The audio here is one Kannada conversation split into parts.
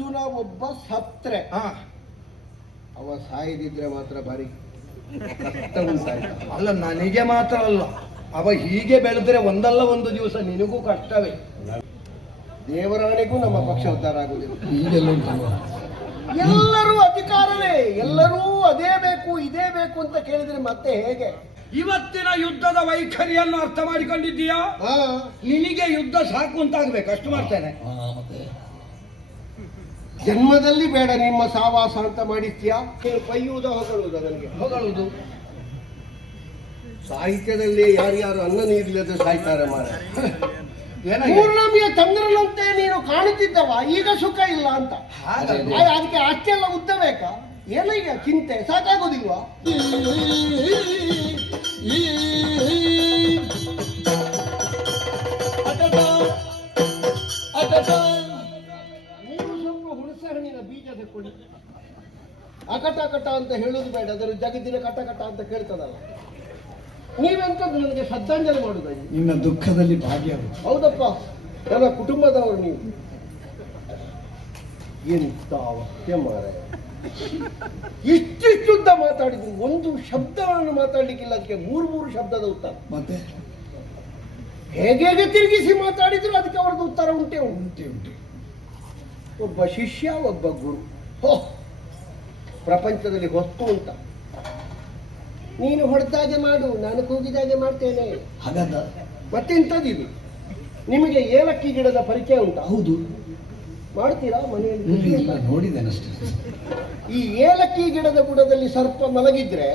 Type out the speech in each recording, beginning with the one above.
ಅರ್ಜುನ ಒಬ್ಬ ಸತ್ರೆ ಅವ ಸಾಯದಿದ್ರೆ ಮಾತ್ರ ಭಾರಿ ಕಷ್ಟ ಉಂಟಾಯ್ತು. ಅಲ್ಲ, ನನಗೆ ಮಾತ್ರ ಅಲ್ಲ, ಅವ ಹೀಗೆ ಬೆಳೆದ್ರೆ ಒಂದಲ್ಲ ಒಂದು ದಿವಸ ನಿನಗೂ ಕಷ್ಟವೇ. ದೇವರಾಣಿಗೂ ನಮ್ಮ ಪಕ್ಷ ಉದ್ಧಾರ ಆಗುವುದಿಲ್ಲ. ಹೀಗೆಲ್ಲ ಎಲ್ಲರೂ ಅಧಿಕಾರವೇ, ಎಲ್ಲರೂ ಅದೇ ಬೇಕು ಇದೇ ಬೇಕು ಅಂತ ಕೇಳಿದ್ರೆ ಮತ್ತೆ ಹೇಗೆ? ಇವತ್ತಿನ ಯುದ್ಧದ ವೈಖರಿಯನ್ನು ಅರ್ಥ ಮಾಡಿಕೊಂಡಿದ್ದೀಯಾ? ನಿನಗೆ ಯುದ್ಧ ಸಾಕು ಅಂತಾಗ್ಬೇಕು, ಅಷ್ಟು ಮಾಡ್ತೇನೆ. ಜನ್ಮದಲ್ಲಿ ಬೇಡ ನಿಮ್ಮ ಸಾವಾಸ ಅಂತ ಮಾಡಿಸ್ತೀಯಾ? ಬೈಯುವುದ ಹೊಗಳುವುದ? ನನಗೆ ಹೊಗಳುವುದು. ಸಾಹಿತ್ಯದಲ್ಲಿ ಯಾರ್ಯಾರು ಅನ್ನ ನೀರಿಲ್ಲದೆ ಸಾಯ್ತಾರೆ ಮಾರ. ಏನಾಗಿದೆ? ಪೂರ್ಣಮಿಯ ಚಂದ್ರನಂತೆ ನೀನು ಕಾಣುತ್ತಿದ್ದವ ಈಗ ಸುಖ ಇಲ್ಲ ಅಂತ. ಅದಕ್ಕೆ ಅಷ್ಟೆಲ್ಲ ಉದ್ದ ಬೇಕಾ? ಏನಯ್ಯ ಚಿಂತೆ, ಸಾಕಾಗೋದಿಲ್ವಾ? ನೀವು ಸ್ವಲ್ಪ ಹುಣಸೆ ಹಣ್ಣಿನ ಬೀಜ ತಕ್ಕೊಳ್ಳಿ. ಅಕಟ ಅಕಟ ಅಂತ ಹೇಳುದು ಬೇಡ, ಅದರ ಜಗತ್ತಿನ ಕಟಕಟ ಅಂತ ಕೇಳ್ತದಲ್ಲ. ನೀವೆಂತದ್ದು ನನಗೆ ಶ್ರದ್ಧಾಂಜಲಿ ಮಾಡುದಾಗಿ? ನಿನ್ನ ದುಃಖದಲ್ಲಿ ಭಾಗಿಯಾಗುವುದು. ಹೌದಪ್ಪ, ನನ್ನ ಕುಟುಂಬದವರು ನೀವು. ಎಂತ ಅವಸ್ಥೆ ಮಾರಾಯ! ಇಷ್ಟಿಷ್ಟುದ್ದ ಮಾತಾಡಿದ್ರು, ಒಂದು ಶಬ್ದವನ್ನು ಮಾತಾಡ್ಲಿಕ್ಕಿಲ್ಲ. ಅದಕ್ಕೆ ಮೂರು ಶಬ್ದದ ಉತ್ತರ. ಮತ್ತೆ ಹೇಗೆ ತಿರುಗಿಸಿ ಮಾತಾಡಿದ್ರು ಅದಕ್ಕೆ ಅವರದ್ದು ಉತ್ತರ ಉಂಟೆ. ಒಬ್ಬ ಶಿಷ್ಯ, ಒಬ್ಬ ಗುರು. ಪ್ರಪಂಚದಲ್ಲಿ ಹೊತ್ತು ಉಂಟ. ನೀನು ಹೊಡೆದಾಗೆ ಮಾಡು, ನಾನು ಕೂಗಿದಾಗೆ ಮಾಡ್ತೇನೆ. ಹಾಗಾದ ಮತ್ತೆಂಥದ್ದಿದು? ನಿಮಗೆ ಏಲಕ್ಕಿ ಗಿಡದ ಪರಿಚಯ ಉಂಟಾ? ಹೌದು. ಮಾಡ್ತೀರಾ ಮನೆಯಲ್ಲಿ? ನೋಡಿದ್ದೇನಷ್ಟೇ. ಈ ಏಲಕ್ಕಿ ಗಿಡದ ಬುಡದಲ್ಲಿ ಸರ್ಪ ಮಲಗಿದ್ರೆ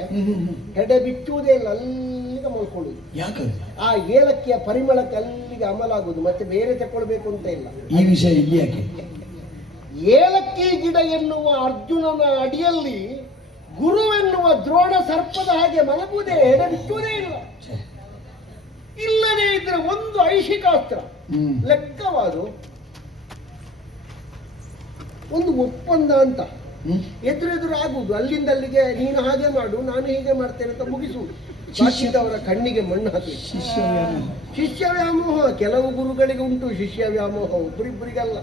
ಹೆಡೆ ಬಿಚ್ಚುವುದೇ ಇಲ್ಲ, ಅಲ್ಲಿಗೆ ಮಲ್ಕೊಳ್ಳುದು. ಯಾಕಂದ್ರೆ ಆ ಏಲಕ್ಕಿಯ ಪರಿಮಳಕ್ಕೆ ಅಲ್ಲಿಗೆ ಅಮಲಾಗುವುದು, ಮತ್ತೆ ಬೇರೆ ತಕೊಳ್ಬೇಕು ಅಂತ ಇಲ್ಲ. ಈ ವಿಷಯ ಇಲ್ಲಿ ಯಾಕೆ? ಏಲಕ್ಕಿ ಗಿಡ ಎನ್ನುವ ಅರ್ಜುನನ ಅಡಿಯಲ್ಲಿ ಗುರು ಎನ್ನುವ ದ್ರೋಣ ಸರ್ಪದ ಹಾಗೆ ಮಲಗುವುದೇ, ಹೆಡೆ ಬಿಚ್ಚುವುದೇ ಇಲ್ಲ. ಇಲ್ಲದೇ ಇದ್ರೆ ಒಂದು ಐಶಿಕಾಸ್ತ್ರ ಲೆಕ್ಕವಾದು ಒಂದು ಒಪ್ಪಂದ ಅಂತ ಎದುರೆದುರು ಆಗುವುದು. ಅಲ್ಲಿಂದ ಅಲ್ಲಿಗೆ ನೀನು ಹಾಗೆ ಮಾಡು, ನಾನು ಹೀಗೆ ಮಾಡ್ತೇನೆ ಅಂತ ಮುಗಿಸುವುದು. ಶಿಷ್ಯದವರ ಕಣ್ಣಿಗೆ ಮಣ್ಣು ಹಾಕಿ. ಶಿಷ್ಯ ವ್ಯಾಮೋಹ ಕೆಲವು ಗುರುಗಳಿಗೆ ಉಂಟು, ಶಿಷ್ಯ ವ್ಯಾಮೋಹ ಒಬ್ಬರಿಬ್ಬರಿಗಲ್ಲ.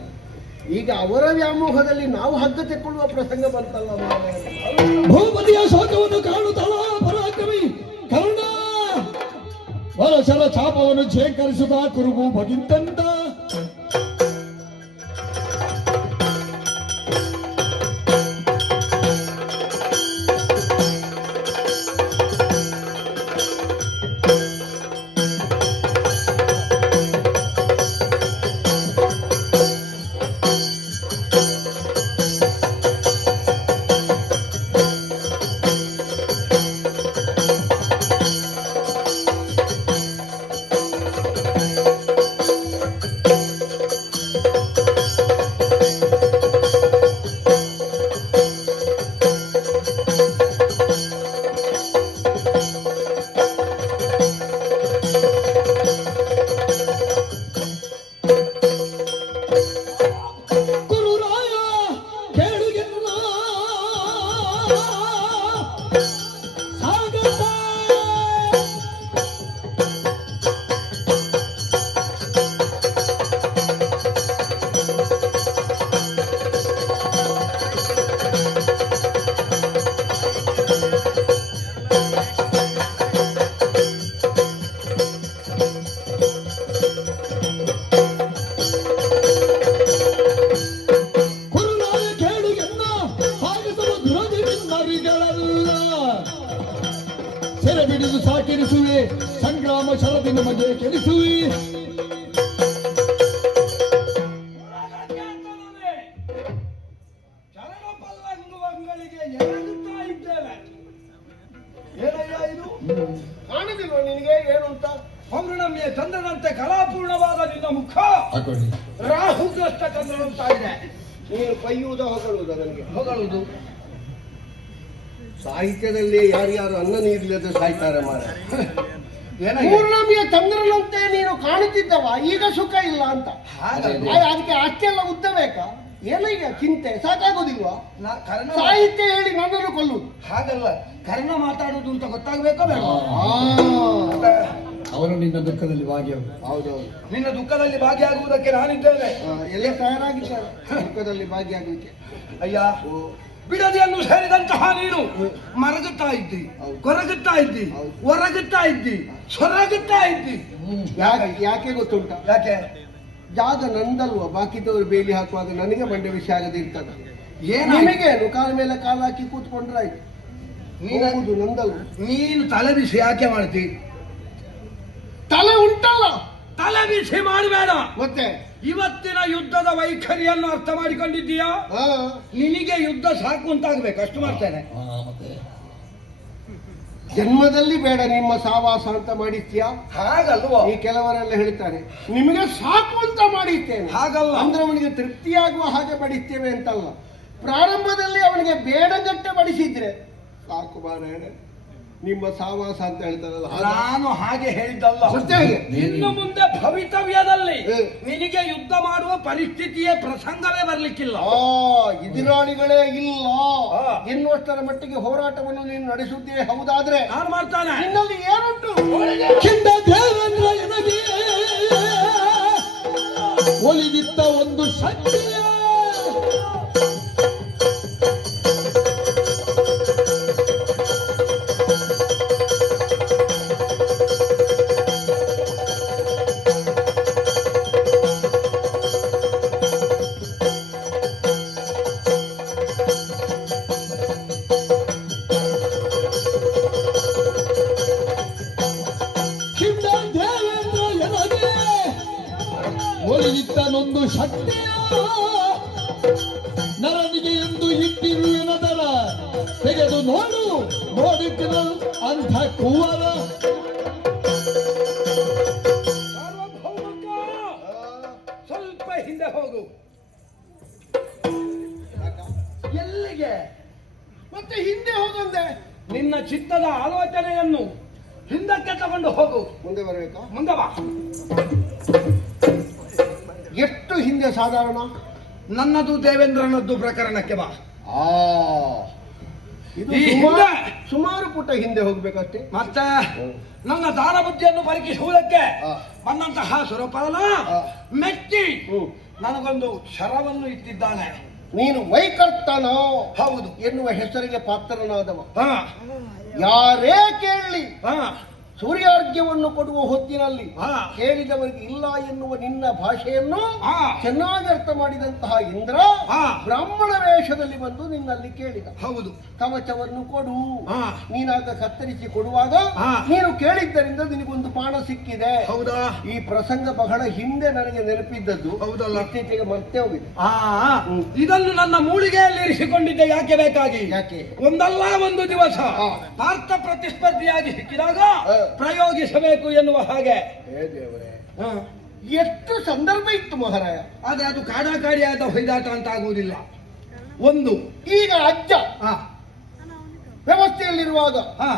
ಈಗ ಅವರ ವ್ಯಾಮೋಹದಲ್ಲಿ ನಾವು ಹಗ್ಗ ತೆಕ್ಕೊಳ್ಳುವ ಪ್ರಸಂಗ ಬಂತಲ್ಲ. ಭೂಪತಿಯ ಶೋಕವನ್ನು ಕಾಣುತ್ತಲ್ಲ ಪರಾಕ್ರಮಿ ಕರುಣ ವರಸರ ಚಾಪವನ್ನು ಶೇಖರಿಸುತ್ತಾ ಕುರುಬು ಭಗಿಂತಂತ ಸೆರೆ ಬಿಡಿದು ಸಾಕಿರಿಸುವೆ, ಸಂಗ್ರಾಮ ಶರದಿ ನಮಗೆ ಕೆಡಿಸುವೆ. ಕಾಣುದಿಲ್ವ ನಿನಗೆ ಏನುಂಟ? ಪೌರ್ಣಮಿಯ ಚಂದ್ರನಂತೆ ಕಲಾಪೂರ್ಣವಾದ ನಿನ್ನ ಮುಖ ರಾಹುಗ್ರಸ್ತ ಚಂದ್ರನಂತಾಗಿದೆ. ನೀನು ಬೈಯುವುದ ಹೊಗಳುವುದ? ನನಗೆ ಹೊಗಳುವುದು. ಸಾಹಿತ್ಯದಲ್ಲಿ ಯಾರ್ಯಾರು ಅನ್ನ ನೀರಿಲ್ಲದೆ ಸಾಯ್ತಾರೆ ಮಾರ. ಏನಾಗಿದೆ? ಪೂರ್ಣಮಿಯ ಚಂದ್ರನಂತೆ ನೀನು ಕಾಣುತ್ತಿದ್ದವ ಈಗ ಸುಖ ಇಲ್ಲ ಅಂತ. ಅದಕ್ಕೆ ಅಷ್ಟೆಲ್ಲ ಉದ್ದ ಬೇಕಾ? ಏನಯ್ಯ ಚಿಂತೆ, ಸಾಕಾಗೋದಿಲ್ವಾ? ಸಾಹಿತ್ಯ ಹೇಳಿ ನನ್ನನ್ನು ಕೊಲ್ಲುವುದು ಹಾಗಲ್ಲ, ಕರ್ಣ ಮಾತಾಡುದು ಅಂತ ಗೊತ್ತಾಗ್ಬೇಕೋ ಬೇಡ? ಅವನು ನಿನ್ನ ದುಃಖದಲ್ಲಿ ಭಾಗಿಯಾಗು. ಹೌದೌದು. ನಿನ್ನ ದುಃಖದಲ್ಲಿ ಭಾಗಿಯಾಗುವುದಕ್ಕೆ ನಾನಿದ್ದೇನೆ. ಎಲ್ಲ ತಯಾರಾಗಿದ್ದಾರೆ ದುಃಖದಲ್ಲಿ ಭಾಗಿಯಾಗಲಿಕ್ಕೆ. ಅಯ್ಯ, ಬಿಡದಿಯನ್ನು ಸೇರಿದಂತಹ ನೀನು ಮರಗುತ್ತಾ ಇದ್ದಿ, ಹೌದು. ಕೊರಗುತ್ತಾ ಇದ್ದಿ, ಹೌದು. ಹೊರಗುತ್ತಾ ಇದ್ದಿ, ಸೊರಗುತ್ತಾ ಇದ್ದಿ. ಯಾಕೆ ಗೊತ್ತುಂಟ? ಯಾಕೆ? ಜಾಗ ನಂದಲ್ವ, ಬಾಕಿದವರು ಬೇಲಿ ಹಾಕುವಾಗ ನನಗೆ ಮಂಡ್ಯ ವಿಷಯ ಆಗದೆ ಇರ್ತದ. ಏನಾಯ್ತು? ನಿಮಗೇನು ಕಾಲ ಮೇಲೆ ಕಾಲ ಹಾಕಿ ಕೂತ್ಕೊಂಡ್ರೆ ಆಯ್ತು. ನೀನು ನಂದಲ್ವ. ನೀನು ತಲೆ ಬಿಸಿ ಯಾಕೆ ಮಾಡ್ತಿ? ತಲೆ ಉಂಟಲ್ಲ, ತಲೆ ಬಿಸಿ ಮಾಡಬೇಡ. ಮತ್ತೆ ಇವತ್ತಿನ ಯುದ್ಧದ ವೈಖರಿಯನ್ನು ಅರ್ಥ ಮಾಡಿಕೊಂಡಿದ್ದೀಯಾ? ಹಾ, ನಿನಗೆ ಯುದ್ಧ ಸಾಕು ಅಂತಾಗ್ಬೇಕು, ಅಷ್ಟು ಮಾಡ್ತೇನೆ. ಮತ್ತೆ ಜನ್ಮದಲ್ಲಿ ಬೇಡ ನಿಮ್ಮ ಸಾವಾಸ ಅಂತ ಮಾಡಿಸ್ತೀಯಾ? ಹಾಗಲ್ವ? ಈ ಕೆಲವರೆಲ್ಲ ಹೇಳ್ತಾರೆ ನಿಮಗೆ ಸಾಕು ಅಂತ ಮಾಡಿಸ್ತೇನೆ. ಹಾಗಲ್ಲ. ಅಂದ್ರೆ ಅವನಿಗೆ ತೃಪ್ತಿಯಾಗುವ ಹಾಗೆ ಬಡಿಸ್ತೇವೆ ಅಂತಲ್ಲ. ಪ್ರಾರಂಭದಲ್ಲಿ ಅವನಿಗೆ ಬೇಡಗಟ್ಟೆ ಬಡಿಸಿದ್ರೆ ಸಾಕು ಮಾರಾಯಣೆ ನಿಮ್ಮ ಸಾವಾಸ ಅಂತ ಹೇಳ್ತಾರಲ್ಲ. ನಾನು ಹಾಗೆ ಹೇಳಿದ್ದಲ್ಲ. ಮತ್ತೆ ಹೇಗೆ? ಇನ್ನು ಮುಂದೆ ಭವಿತವ್ಯದಲ್ಲಿ ಹೇ. ನಿನಗೆ ಯುದ್ಧ ಮಾಡುವ ಪರಿಸ್ಥಿತಿಯೇ ಪ್ರಸಂಗವೇ ಬರ್ಲಿಕ್ಕಿಲ್ಲ. ಎದುರಾಳಿಗಳೇ ಇಲ್ಲ ಆ. ಎನ್ನುವಷ್ಟರ ಮಟ್ಟಿಗೆ ಹೋರಾಟವನ್ನು ನೀನು ನಡೆಸುತ್ತೇ ಹೌದಾದ್ರೆ ನಾನು ಮಾಡ್ತಾನೆ. ನಿನ್ನಲ್ಲಿ ಏನುಂಟು? ಕಿಂಡ ದೇವೇಂದ್ರ ಎನಗೆ ಒಲಿದಿತ್ತ ಒಂದು ಶಕ್ತಿಯ ಕಿಂಡ ದೇವೇಂದ್ರ ಎನಗೆ ಒಲಿದಿತ್ತನೊಂದು ಶಕ್ತಿಯ ನರನಿಗೆ ಎಂದು ಇಟ್ಟಿರುವೆನದರ ತೆಗೆದು ನೋಡು ನೋಡಿಟ್ಟಿನ ಅಂಥ ಕುವರ ಸಾರ್ವಭೌಮಕ್ಕ, ಸ್ವಲ್ಪ ಹಿಂದೆ ಹೋಗು. ಎಲ್ಲಿಗೆ? ಮತ್ತೆ ಹಿಂದೆ ಹೋಗಂದೆ. ನಿನ್ನ ಚಿತ್ತದ ಆಲೋಚನೆಯನ್ನು ಹಿಂದಕ್ಕೆ ತಗೊಂಡು ಹೋಗು. ಮುಂದೆ ಬರಬೇಕಾ? ಮುಂದೆ ಬಾ. ಎಷ್ಟು ಹಿಂದೆ ಸಾಧಾರಣ? ನನ್ನದು ದೇವೇಂದ್ರನದ್ದು ಪ್ರಕರಣಕ್ಕೆ ಬಾ. ಇದು ಈ ಸುಮಾರು- ಹಿಂದೆ? ಸುಮಾರು ಪುಟ ಹಿಂದೆ ಹೋಗ್ಬೇಕಷ್ಟೇ. ಮತ್ತೆ ನನ್ನ ದಾನ ಬುದ್ಧಿಯನ್ನು ಪರೀಕ್ಷಿಸುವುದಕ್ಕೆ ಆ. ಬಂದಂತಹ ಸುರಪಾಲ ಆ. ಮೆಚ್ಚಿ ಹ್ಮ್. ನನಗೊಂದು ಶರವನ್ನು ಇಟ್ಟಿದ್ದಾನೆ. ನೀನು ವೈಕರ್ತನೋ ಹೌದು. ಎನ್ನುವ ಹೆಸರಿಗೆ ಪಾತ್ರನಾದವ. ಹಾ, ಯಾರೇ ಕೇಳಲಿ ಹಾ, ಸೂರ್ಯಾರ್ಘ್ಯವನ್ನು ಕೊಡುವ ಹೊತ್ತಿನಲ್ಲಿ ಹಾ. ಕೇಳಿದವರಿಗೆ ಇಲ್ಲ ಎನ್ನುವ ನಿನ್ನ ಭಾಷೆಯನ್ನು ಹಾ. ಚೆನ್ನಾಗಿ ಅರ್ಥ ಮಾಡಿದಂತಹ ಇಂದ್ರ ಹಾ. ಬ್ರಾಹ್ಮಣ ವೇಷದಲ್ಲಿ ಬಂದು ನಿನ್ನಲ್ಲಿ ಕೇಳಿದ. ಹೌದು. ಕವಚವನ್ನು ಕೊಡು. ಹಾ. ನೀನಾಗ ಕತ್ತರಿಸಿ ಕೊಡುವಾಗ ಹಾ. ನೀನು ಕೇಳಿದ್ದರಿಂದ ನಿನಗೊಂದು ಬಾಣ ಸಿಕ್ಕಿದೆ. ಹೌದಾ? ಈ ಪ್ರಸಂಗ ಬಹಳ ಹಿಂದೆ ನನಗೆ ನೆನಪಿದ್ದದ್ದು. ಹೌದಲ್ಲ? ಇತ್ತೀಚೆಗೆ ಮರ್ತೇ ಹೋಗಿದೆ. ಆ, ಇದನ್ನು ನನ್ನ ಮೂಳಿಗೆಯಲ್ಲಿ ಇರಿಸಿಕೊಂಡಿದ್ದೆ. ಯಾಕೆ ಬೇಕಾಗಿ? ಯಾಕೆ? ಒಂದಲ್ಲ ಒಂದು ದಿವಸ ಹಾ. ಪಾರ್ಥ ಪ್ರತಿಸ್ಪರ್ಧಿಯಾಗಿ ಸಿಕ್ಕಿದಾಗ ಹಾ. ಪ್ರಯೋಗಿಸಬೇಕು ಎನ್ನುವ ಹಾಗೆ. ಹೇ ದೇವರೇ, ಹಾ. ಎಷ್ಟು ಸಂದರ್ಭ ಇತ್ತು ಮಹಾರಾಯ. ಆದ್ರೆ ಅದು ಕಾಡಾಕಾಡಿಯಾದ ಹೊಯ್ದಾಟ ಅಂತ ಆಗುವುದಿಲ್ಲ. ಒಂದು ಈಗ ಅಜ್ಜ ಹಾ, ವ್ಯವಸ್ಥೆಯಲ್ಲಿರುವಾಗ ಹಾ,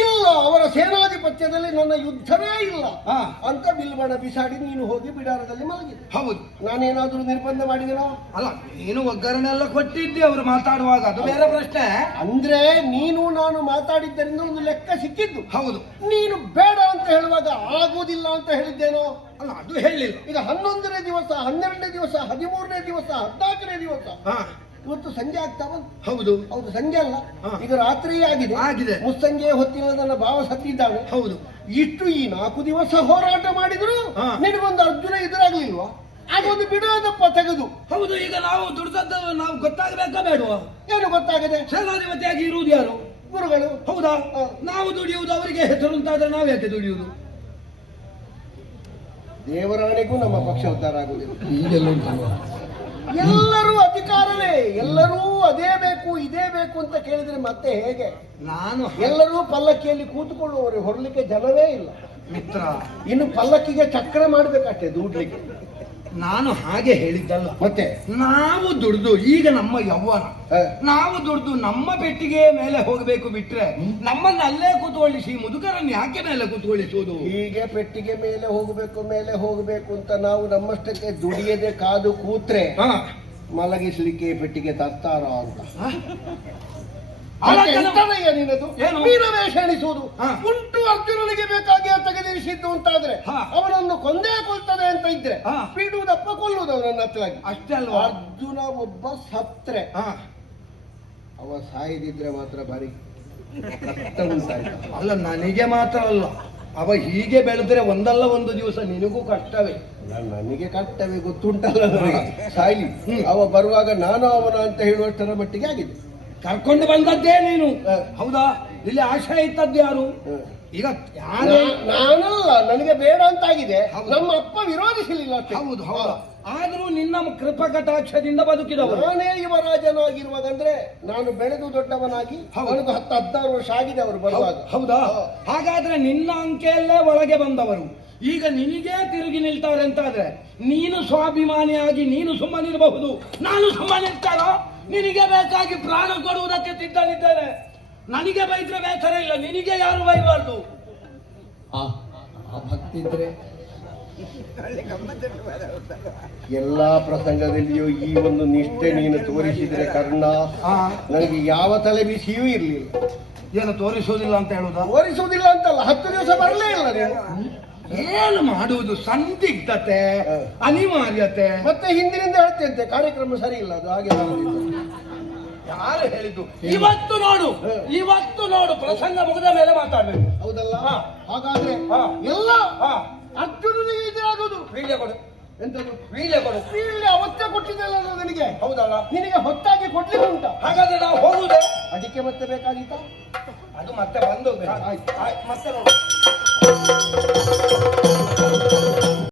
ಇಲ್ಲ ಅವರ ಸೇನಾಧಿಪತ್ಯದಲ್ಲಿ ನನ್ನ ಯುದ್ಧವೇ ಇಲ್ಲ ಹಾ. ಅಂತ ಬಿಲ್ಬಣ ಬಿಸಾಡಿ ನೀನು ಹೋಗಿ ಬಿಡಾರದಲ್ಲಿ ಮಲಗಿದೆ. ಹೌದು. ನಾನೇನಾದ್ರೂ ನಿರ್ಬಂಧ ಮಾಡಿದನೋ? ಅಲ್ಲ, ನೀನು ಒಗ್ಗರಣೆಲ್ಲ ಕೊಟ್ಟಿದ್ದೆ ಅವರು ಮಾತಾಡುವಾಗ, ಅದು ಬೇರೆ ಪ್ರಶ್ನೆ. ಅಂದ್ರೆ ನೀನು ನಾನು ಮಾತಾಡಿದ್ದರಿಂದ ಒಂದು ಲೆಕ್ಕ ಸಿಕ್ಕಿದ್ದು. ಹೌದು. ನೀನು ಬೇಡ ಅಂತ ಹೇಳುವಾಗ ಆಗುವುದಿಲ್ಲ ಅಂತ ಹೇಳಿದ್ದೇನೋ? ಅಲ್ಲ, ಅದು ಹೇಳಿಲ್ಲ. ಈಗ 11ನೇ ದಿವಸ, 12ನೇ ದಿವಸ, 13ನೇ ದಿವಸ, 14ನೇ ದಿವಸ, ಹಾ, ಇವತ್ತು ಸಂಜೆ ಆಗ್ತಾ ಬಂತು. ಹೌದು. ಹೌದು, ಸಂಜೆ ಅಲ್ಲ, ಹಾ. ಈಗ ರಾತ್ರಿಯೇ ಆಗಿದೆ. ಆಗಿದೆ. ಮುಸ್ಸಂಜೆ ಹೊತ್ತಿನ ನನ್ನ ಭಾವ ಸತ್ತಿದ್ದಾನೆ. ಹೌದು. ಇಷ್ಟು ಈ 4 ದಿವಸ ಹೋರಾಟ ಮಾಡಿದ್ರು ಹಾ. ನಿನಗೊಂದು ಅರ್ಜುನ ಎದುರಾಗ್ಲಿಲ್ವಾ? ಅದೊಂದು ಬಿಡೋದಪ್ಪ ತೆಗೆದು. ಹೌದು. ಈಗ ನಾವು ದುಡ್ದದ್ದು ನಾವು ಗೊತ್ತಾಗಬೇಕಾ ಬೇಡವಾ? ಏನು ಗೊತ್ತಾಗದೆ? ಸೇನಾಧಿಪತಿಯಾಗಿ ಇರುವುದು ಯಾರು? ಗುರುಗಳು. ಹೌದಾ? ಹಾ. ನಾವು ದುಡಿಯುವುದು ಅವರಿಗೆ ಹೆಸರು ಅಂತಾದ್ರೆ ನಾವು ಯಾಕೆ ದುಡಿಯುವುದು? ದೇವರಾಣೆಗೂ ನಮ್ಮ ಪಕ್ಷ ಉದ್ಧಾರ ಆಗುವುದಿಲ್ಲ. ಈಗೆಲ್ಲ ಉಂಟಲ್ವಾ? ಎಲ್ಲರೂ ಅಧಿಕಾರವೇ, ಎಲ್ಲರೂ ಅದೇ ಬೇಕು ಇದೇ ಬೇಕು ಅಂತ ಕೇಳಿದ್ರೆ ಮತ್ತೆ ಹೇಗೆ? ನಾನು ಎಲ್ಲರೂ ಪಲ್ಲಕ್ಕಿಯಲ್ಲಿ ಕೂತುಕೊಳ್ಳುವವರು, ಹೊರಲಿಕ್ಕೆ ಜನವೇ ಇಲ್ಲ. ಮಿತ್ರ, ಇನ್ನು ಪಲ್ಲಕ್ಕಿಗೆ ಚಕ್ರ ಮಾಡ್ಬೇಕಷ್ಟೇ ದೂಡ್ಲಿಕ್ಕೆ. ನಾನು ಹಾಗೆ ಹೇಳಿದ್ದಲ್ಲ. ಮತ್ತೆ ನಾವು ದುಡ್ದು ಈಗ ನಮ್ಮ ಯೌವನ, ಹ. ನಾವು ದುಡ್ದು ನಮ್ಮ ಪೆಟ್ಟಿಗೆ ಮೇಲೆ ಹೋಗಬೇಕು ಬಿಟ್ರೆ ನಮ್ಮನ್ನ ಅಲ್ಲೇ ಕೂತ್ಕೊಳ್ಳಿಸಿ ಮುದುಕರನ್ನು ಯಾಕೆ ಮೇಲೆ ಕೂತ್ಕೊಳ್ಳಿಸುವುದು? ಹೀಗೆ ಪೆಟ್ಟಿಗೆ ಮೇಲೆ ಹೋಗಬೇಕು ಅಂತ ನಾವು ನಮ್ಮಷ್ಟಕ್ಕೆ ದುಡಿಯದೆ ಕಾದು ಕೂತ್ರೆ ಹಾ. ಮಲಗಿಸ್ಲಿಕ್ಕೆ ಪೆಟ್ಟಿಗೆ ತರ್ತಾರ ಅಂತ. ಎಂತದಯ್ಯ ನಿನ್ನದು ಏನು? ವೀರವೇಷ ಎಣಿಸುವುದು ಹಾ. ಉಂಟು ಅರ್ಜುನನಿಗೆ ಬೇಕಾಗಿ ತೆಗೆದಿರಿಸಿದ್ದು ಅಂತಾದ್ರೆ ಹಾ. ಅವನನ್ನು ಕೊಂದೇ ಕೊಲ್ತದೆ ಅಂತ ಇದ್ರೆ ಹಾ. ಬಿಡುವುದಪ್ಪ ಕೊಲ್ಲುವುದು ಅವನನ್ನ ಹತ್ತಲಾಗಿ ಅಷ್ಟೇ ಅಲ್ವಾ? ಅರ್ಜುನ ಒಬ್ಬ ಸತ್ರೆ ಹಾ. ಅವ ಸಾಯದಿದ್ರೆ ಮಾತ್ರ ಭಾರಿ ಕಷ್ಟ ಉಂಟಾಯ್ತು. ಅಲ್ಲ ನನಗೆ ಮಾತ್ರ ಅಲ್ಲ, ಅವ ಹೀಗೆ ಬೆಳೆದ್ರೆ ಒಂದಲ್ಲ ಒಂದು ದಿವಸ ನಿನಗೂ ಕಷ್ಟವೇ. ನನಗೆ ಕರ್ತವ್ಯ ಗೊತ್ತುಂಟಲ್ಲ ನನಗೆ ಸಾಯ್ಲಿ. ಅವ ಬರುವಾಗ ನಾನು ಅವನ ಅಂತ ಹೇಳುವಷ್ಟರ ಮಟ್ಟಿಗೆ ಆಗಿದೆ. ಕರ್ಕೊಂಡು ಬಂದದ್ದೇ ನೀನು, ಹ. ಹೌದಾ? ಇಲ್ಲಿ ಆಶಯ ಇತ್ತದ್ದು ಯಾರು? ಈಗ ಯಾರು? ನಾನಲ್ಲ, ನನಗೆ ಬೇಡ ಅಂತಾಗಿದೆ. ಹೌದು. ನಮ್ಮ ಅಪ್ಪ ವಿರೋಧಿಸಲಿಲ್ಲ ಅಷ್ಟೇ. ಹೌದು ಹೌದು. ಆದ್ರೂ ನಿನ್ನ ಕೃಪಾ ಕಟಾಕ್ಷದಿಂದ ಬದುಕಿದವರು. ನಾನೇ ಯುವರಾಜನಾಗಿರುವಾಗ ಅಂದ್ರೆ ನಾನು ಬೆಳೆದು ದೊಡ್ಡವನಾಗಿ ಹೌದು. ಅವನಿಗೆ 10-16 ವರ್ಷ ಆಗಿದೆ ಅವರು ಬರುವಾಗ. ಹೌದಾ? ಹಾಗಾದ್ರೆ ನಿನ್ನ ಅಂಕೆಯಲ್ಲೇ ಒಳಗೆ ಬಂದವರು ಈಗ ನಿನಗೇ ತಿರುಗಿ ನಿಲ್ತಾರೆ ಅಂತಾದ್ರೆ ನೀನು ಸ್ವಾಭಿಮಾನಿಯಾಗಿ ನೀನು ಸುಮ್ಮನಿರಬಹುದು, ನಾನು ಸುಮ್ಮನಿರ್ತಾರ? ನಿನಗೆ ಬೇಕಾಗಿ ಪ್ರಾಣ ಕೊಡುವುದಕ್ಕೆ ಸಿದ್ಧನಿದ್ದೇನೆ. ನನಗೆ ಬೈದ್ರೆ ಬೇಸರ ಇಲ್ಲ, ನಿನಗೆ ಯಾರು ಬೈಬಾರ್ದು. ಆ ಭಕ್ತಿ ಇದ್ರೆ ಎಲ್ಲಾ ಪ್ರಸಂಗದಲ್ಲಿಯೂ ಈ ಒಂದು ನಿಷ್ಠೆ ನೀನು ತೋರಿಸಿದ್ರೆ ಕರ್ಣ, ಆ, ನನಗೆ ಯಾವ ತಲೆ ಬಿಸಿಯೂ ಇರಲಿಲ್ಲ. ಏನು ತೋರಿಸುವುದಿಲ್ಲ ಅಂತ ಹೇಳುದಾ? ತೋರಿಸುವುದಿಲ್ಲ ಅಂತಲ್ಲ, 10 ದಿವಸ ಬರಲೇ ಇಲ್ಲ ನೀನು. ಏನು ಮಾಡುವುದು? ಸಂದಿಗ್ಧತೆ, ಹ. ಅನಿವಾರ್ಯತೆ. ಮತ್ತೆ ಹಿಂದಿನಿಂದ ಹೇಳ್ತೇನೆ ಕಾರ್ಯಕ್ರಮ ಸರಿ ಇಲ್ಲ, ಅದು ಹಾಗೆ ಬರುವುದಿಲ್ಲ. ಯಾರು ಹೇಳಿದ್ದು? ಇವತ್ತು ನೋಡು, ಇವತ್ತು ನೋಡು, ಪ್ರಸಂಗ ಮುಗಿದ ಮೇಲೆ ಮಾತಾಡ್ಬೇಕು. ಹೌದಲ್ಲ? ಹಾ. ಹಾಗಾದ್ರೆ ಹಾ. ಎಲ್ಲ ಹಾ, ಅರ್ಜುನನಿಗೆ ಎದುರಾಗುವುದು. ವೀಳ್ಯ ಕೊಡು, ಎಂತದು ವೀಳ್ಯ ಕೊಡು. ಇಲ್ಲಿ ಅವತ್ತೇ ಕೊಟ್ಟಿದ್ದಲ್ಲ ನನಗೆ, ಹೌದಲ್ಲ? ನಿನಗೆ ಹೊತ್ತಾಗಿ ಕೊಡ್ಲಿಕ್ಕೆ ಉಂಟ. ಹಾಗಾದ್ರೆ ನಾವು ಹೋಗುದೇ? ಅದಕ್ಕೆ ಮತ್ತೆ ಬೇಕಾಗಿತ್ತ? ಅದು ಮತ್ತೆ ಬಂದು ಮತ್ತೆ ನೋಡು.